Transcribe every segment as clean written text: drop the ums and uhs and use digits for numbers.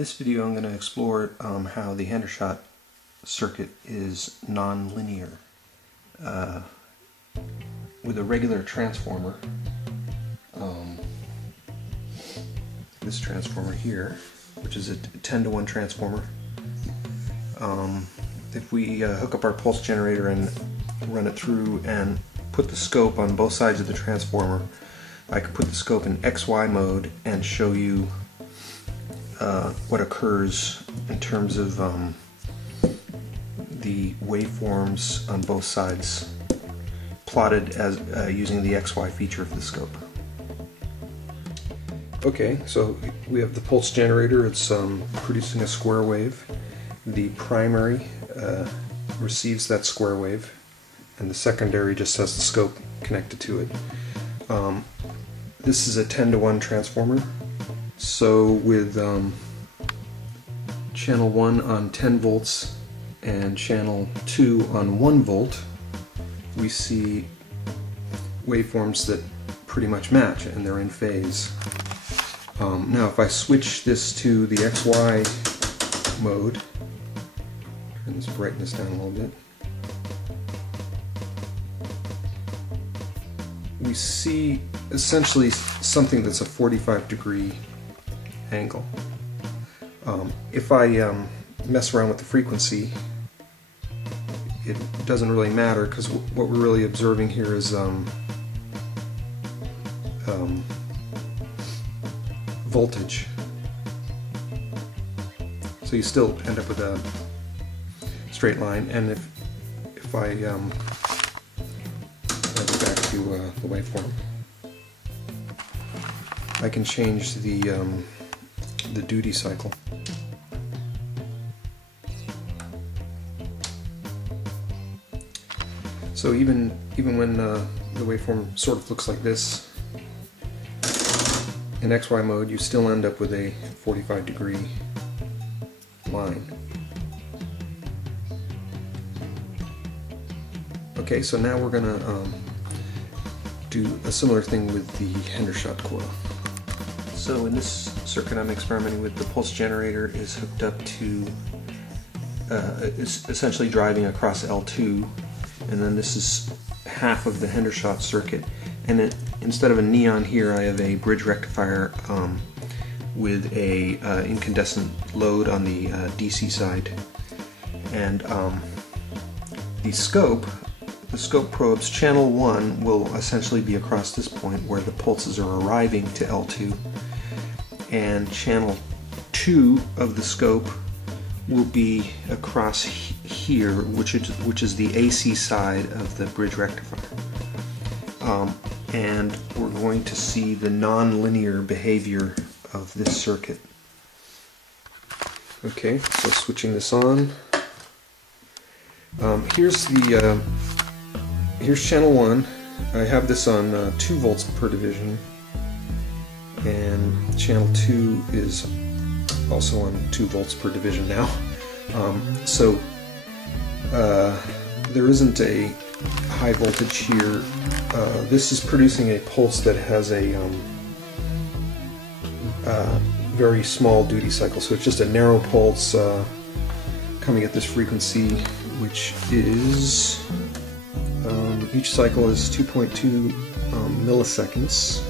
this video I'm going to explore how the Hendershot circuit is non-linear. With a regular transformer, this transformer here, which is a 10-to-1 transformer, if we hook up our pulse generator and run it through and put the scope on both sides of the transformer, I could put the scope in XY mode and show you what occurs in terms of the waveforms on both sides plotted as using the XY feature of the scope. Okay, so we have the pulse generator. It's producing a square wave. The primary receives that square wave, and the secondary just has the scope connected to it. This is a 10-to-1 transformer. So with channel 1 on 10 volts and channel 2 on 1 volt, we see waveforms that pretty much match, and they're in phase. Now if I switch this to the XY mode, turn this brightness down a little bit, we see essentially something that's a 45-degree angle. If I mess around with the frequency, it doesn't really matter, because what we're really observing here is voltage. So you still end up with a straight line, and if I go back to the waveform, I can change the duty cycle. So even when the waveform sort of looks like this, in XY mode you still end up with a 45-degree line. Okay, so now we're going to do a similar thing with the Hendershot coil. So in this circuit I'm experimenting with, the pulse generator is hooked up to, it's essentially driving across L2, and then this is half of the Hendershot circuit, and instead of a neon here I have a bridge rectifier with a incandescent load on the DC side, and the scope probes, channel 1 will essentially be across this point where the pulses are arriving to L2, and channel 2 of the scope will be across here, which is the AC side of the bridge rectifier. And we're going to see the non-linear behavior of this circuit. Okay, so switching this on. Here's channel 1. I have this on 2 volts per division, and channel 2 is also on 2 volts per division now. So there isn't a high voltage here. This is producing a pulse that has a very small duty cycle, so it's just a narrow pulse coming at this frequency, which is each cycle is 2.2 milliseconds,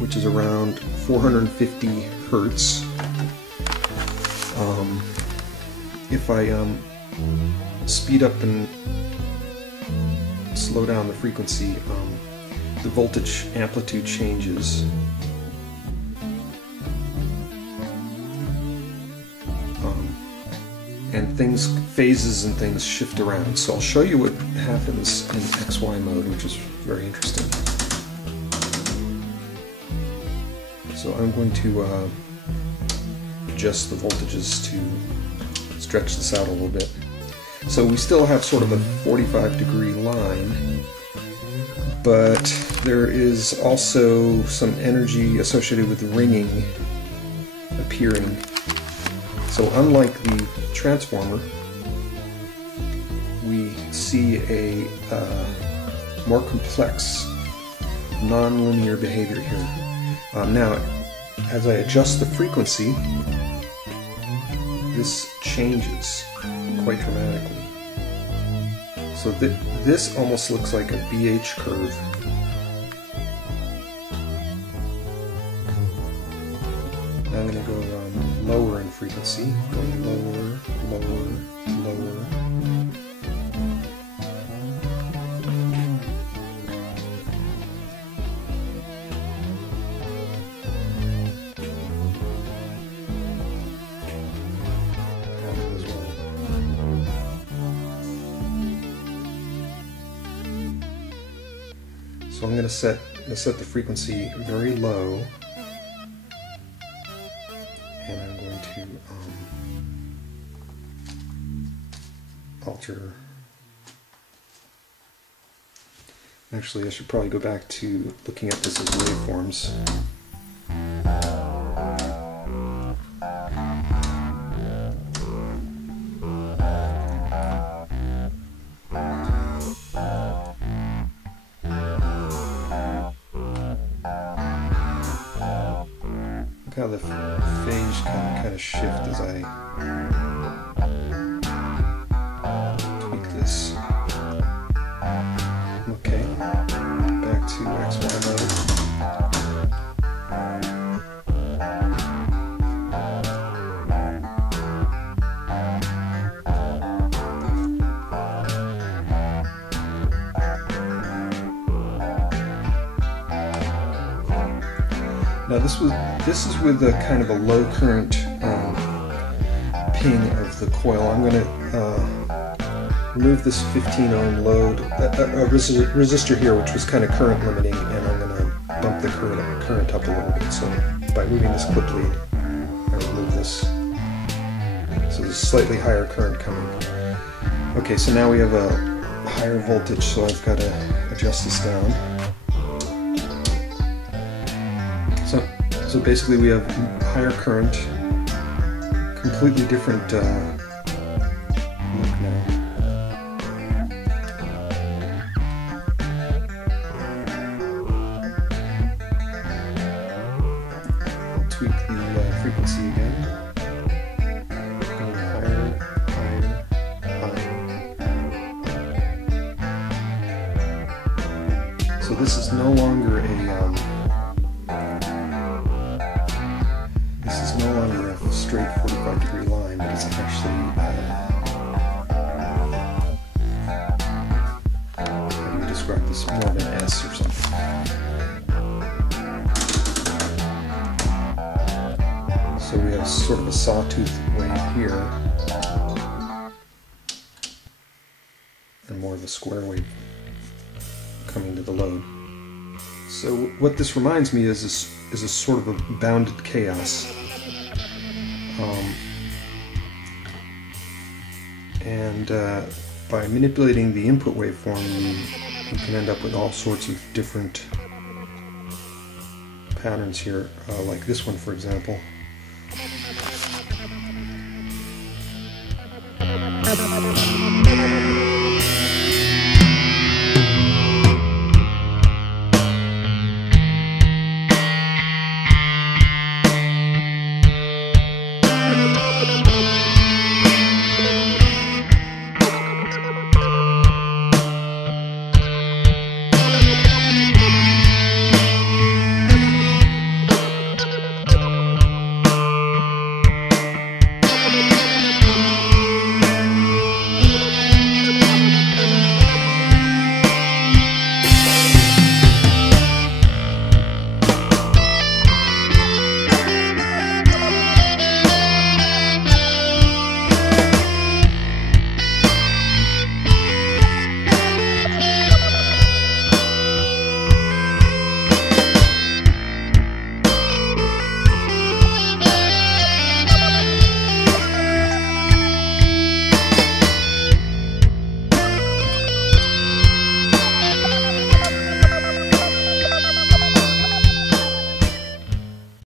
which is around 450 hertz. If I speed up and slow down the frequency, the voltage amplitude changes. And phases and things shift around. So I'll show you what happens in XY mode, which is very interesting. So I'm going to adjust the voltages to stretch this out a little bit. So we still have sort of a 45-degree line, but there is also some energy associated with ringing appearing. So unlike the transformer, we see a more complex, non-linear behavior here. Now, as I adjust the frequency, this changes quite dramatically. So this almost looks like a BH curve. Now I'm going to go lower in frequency, going lower, lower, lower. So I'm going to set the frequency very low, and I'm going to alter. Actually, I should probably go back to looking at this as waveforms. Look how the phase can kind of shift as I tweak this. Okay, back to XY mode. Now this is with a kind of a low current ping of the coil. I'm going to remove this 15 ohm load, a resistor here which was kind of current limiting, and I'm going to bump the current up a little bit. So by moving this clip lead, I remove this. So there's slightly higher current coming. Okay, so now we have a higher voltage, so I've got to adjust this down. So basically we have higher current, completely different look now. I'll tweak the frequency again. Going higher, higher, higher. So this is no longer a straight 45-degree line, but it's actually how do you describe this? More of an S or something. So we have sort of a sawtooth wave here, and more of a square wave coming to the load. So what this reminds me is a sort of a bounded chaos. By manipulating the input waveform, you can end up with all sorts of different patterns here, like this one, for example.